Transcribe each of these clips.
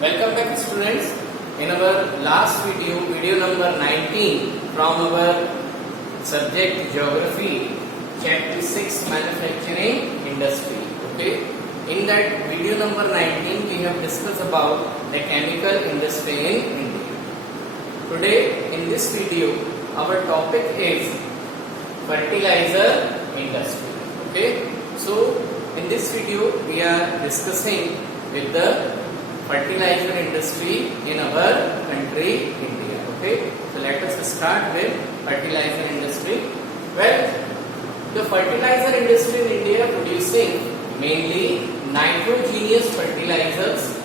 Welcome back students. In our last video number 19 from our subject geography, chapter 6 manufacturing industry. Okay. In that video number 19 we have discussed about the chemical industry in India. Today in this video our topic is fertilizer industry. Okay. So in this video we are discussing with the fertilizer industry in our country India. Okay, so let us start with fertilizer industry. Well, the fertilizer industry in India producing mainly nitrogenous fertilizers,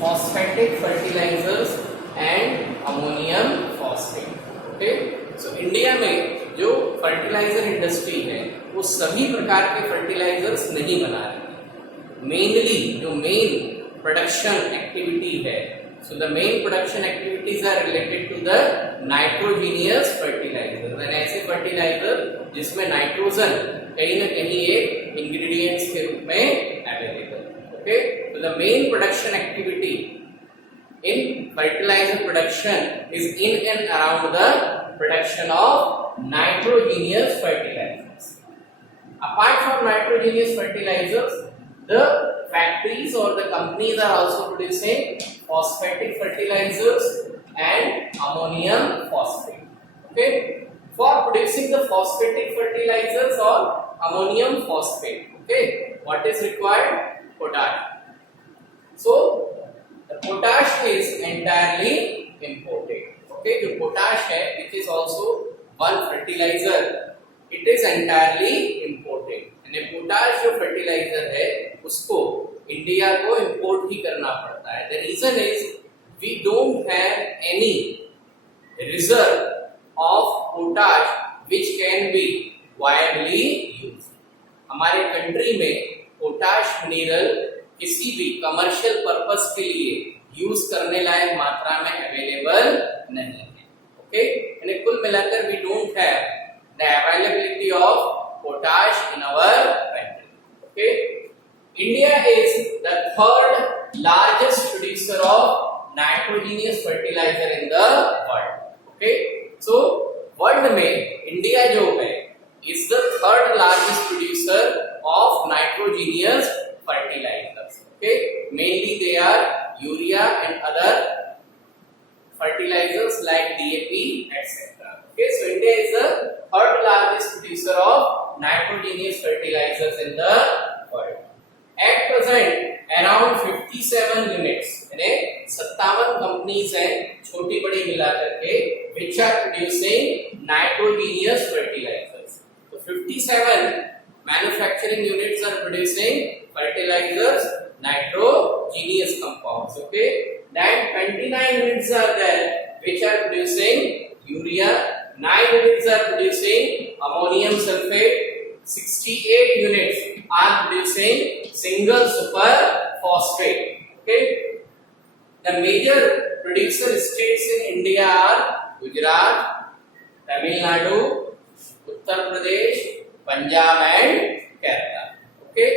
phosphatic fertilizers and ammonium phosphate. Okay, so India में जो fertilizer industry है वो सभी प्रकार के fertilizers नहीं बना रही. Mainly जो main production activity है, so the main production activities are related to the nitrogenous fertilizer. और ऐसे fertilizer जिसमें नाइट्रोजन कहीं न कहीं एक ingredients के रूप में available. Okay, so the main production activity in fertilizer production is in and around the production of nitrogenous fertilizers. Apart from nitrogenous fertilizers, the factories or the companies are also producing phosphatic fertilizers and ammonium phosphate. Okay, for producing the phosphatic fertilizers or ammonium phosphate, okay, what is required? Potash. So the potash is entirely imported. Okay, the potash hai, which is also one fertilizer, it is entirely imported. यानी potash जो fertiliser है उसको India को import ही करना पड़ता है. The reason is we don't have any reserve of potash which can be viably used. हमारे कंट्री में पोटाश मिनरल किसी भी कमर्शियल पर्पस के लिए यूज करने लायक मात्रा में अवेलेबल नहीं है. ओके, यानी कुल मिलाकर we don't have the availability of potash in our country. Okay, India is the third largest producer of nitrogenous fertilizer in the world. Okay, so world में India जो है is the third largest producer of nitrogenous fertilizers. Okay, mainly they are urea and other fertilizers like DAP, etc. Okay, so India is the third largest producer of nitrogenous fertilizers in the world. At present, around 57 units, यानी 57 companies हैं छोटी बड़ी मिलाकर के which are producing nitrogenous fertilizers. So 57 manufacturing units are producing fertilizers, nitrogenous compounds. Okay, then 29 units are there which are producing urea. 9 units are producing ammonium sulfate, 68 units are producing single super phosphate. Okay, the major producer states in India are Gujarat, Tamil Nadu, Uttar Pradesh, Punjab and Kerala. Okay,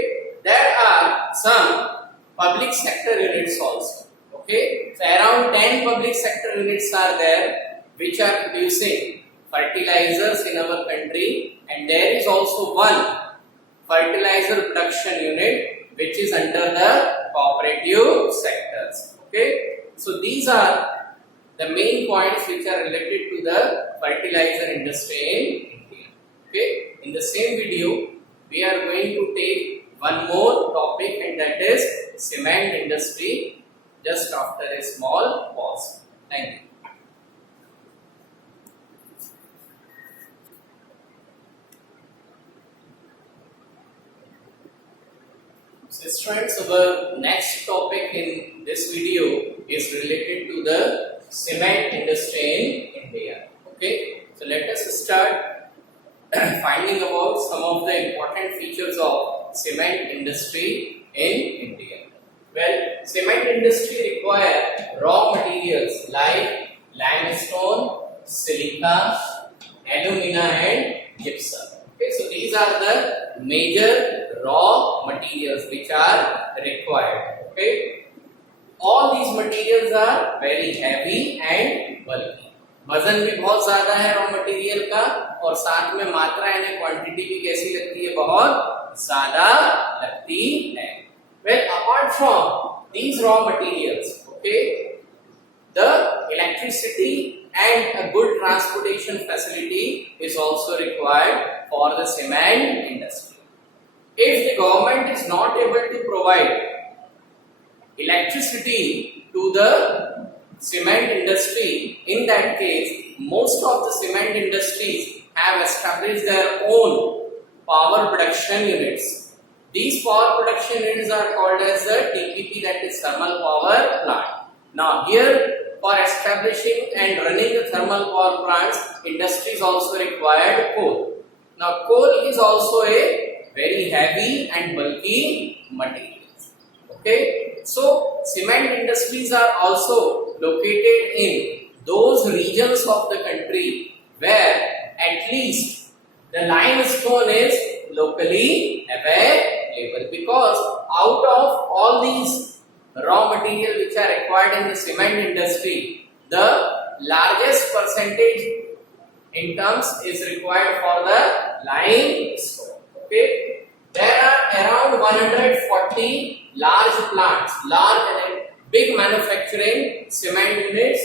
there are some public sector units also. Okay, so around 10 public sector units are there which are producing fertilizers in our country, and there is also one fertilizer production unit which is under the cooperative sectors. Okay, so these are the main points which are related to the fertilizer industry in India. Okay, in the same video we are going to take one more topic, and that is cement industry, just after a small pause. Thank you. So students, our next topic in this video is related to the cement industry in India. Okay, so let us start finding about some of the important features of cement industry in India. Well, cement industry require raw materials like limestone, silica, alumina and gypsum. Okay, so these are the major raw materials which are required. Okay, All these materials are very heavy and bulky. वजन भी बहुत ज्यादा है raw material का, और साथ में मात्रा यानी क्वांटिटी भी कैसी लगती है, बहुत ज्यादा लगती है. Well, apart from these raw materials, okay, the electricity and a good transportation facility is also required for the cement industry. If the government is not able to provide electricity to the cement industry, in that case, most of the cement industries have established their own power production units. These power production units are called as the TPP, that is thermal power plant. Now here, for establishing and running the thermal power plants, industries also required coal. Now coal is also a very heavy and bulky material. Okay, so cement industries are also located in those regions of the country where at least the limestone is locally available, because out of all these raw material which are required in the cement industry, the largest percentage in terms is required for the limestone. Okay, there are around 140 large plants, large and big manufacturing cement units,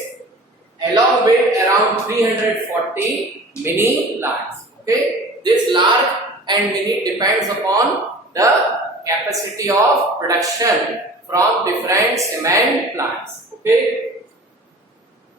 along with around 340 mini plants. Okay, this large and mini depends upon the capacity of production from different cement plants. Okay,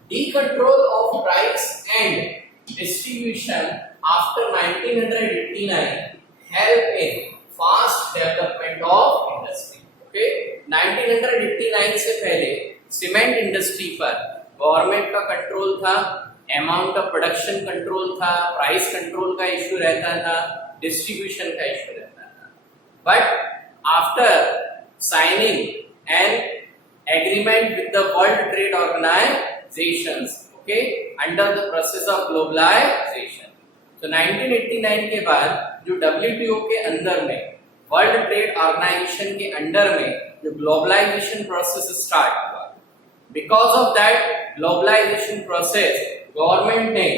decontrol of price and distribution after 1989 helped in fast development of industry. Okay, 1989 से पहले cement industry पर government का control था, amount of production control था, price control का issue रहता था, distribution का इश्यू रहता था. But after signing an agreement with the world trade organisations, okay, under the process of globalisation, तो 1989 के बाद जो WTO के अंदर में, वर्ल्ड ट्रेड ऑर्गेनाइजेशन के अंडर में जो ग्लोबलाइजेशन प्रोसेस स्टार्ट हुआ, because of that globalisation process government ने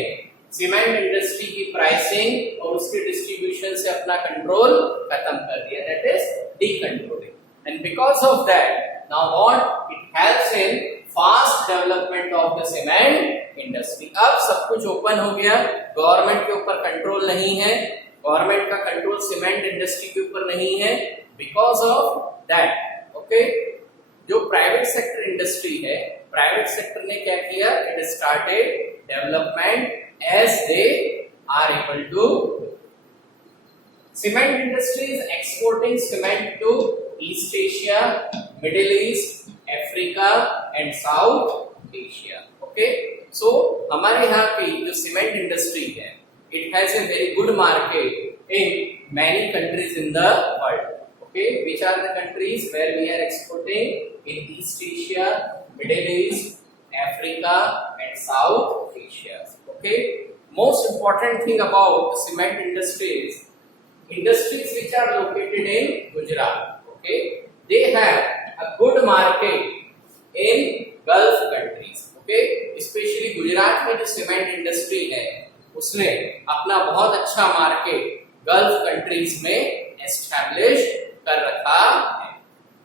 सीमेंट इंडस्ट्री की प्राइसिंग और उसके डिस्ट्रीब्यूशन से अपना कंट्रोल खत्म कर दिया, that is decontrolling. And because of that now what it helps in fast development of the cement industry. अब सब कुछ ओपन हो गया, गवर्नमेंट के ऊपर कंट्रोल नहीं है, गवर्नमेंट का कंट्रोल सीमेंट इंडस्ट्री के ऊपर नहीं है. बिकॉज ऑफ दैट, ओके, जो प्राइवेट सेक्टर इंडस्ट्री है, प्राइवेट सेक्टर ने क्या किया, it started development as they are able to. Cement industry is exporting cement to East Asia, Middle East, Africa and South Asia. Okay, so हमारे यहाँ की जो cement industry है, it has a very good market in many countries in the world. Okay, which are the countries where we are exporting? In East Asia, Middle East, Africa and South Asia. Okay, most important thing about the cement industry is industries which are located in Gujarat. Okay, they have a good market in Gulf countries. Okay, especially Gujarat में जो cement industry है, उसने अपना बहुत अच्छा market gulf countries में establish कर रखा है.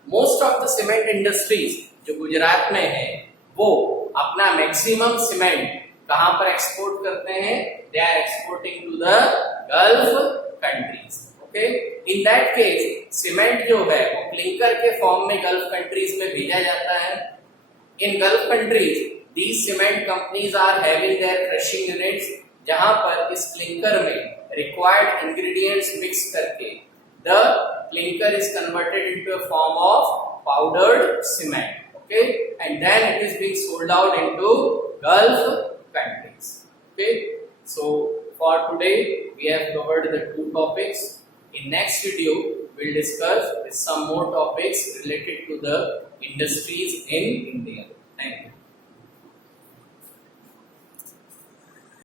Most of the cement industries जो गुजरात में है, वो अपना मैक्सिमम सीमेंट कहां पर एक्सपोर्ट करते हैं? They are exporting to the Gulf countries. Okay, in that case cement जो है वो क्लिंकर के फॉर्म में गल्फ कंट्रीज में भेजा जाता है. In Gulf countries these cement companies are having their crushing units, जहां पर इस क्लिंकर में रिक्वायर्ड इंग्रेडिएंट्स मिक्स करके the clinker is converted into a form of powdered cement. Okay, and then it is being sold out into Gulf countries. Okay, so for today we have covered the two topics. In next video we'll discuss some more topics related to the industries in India. Thank you.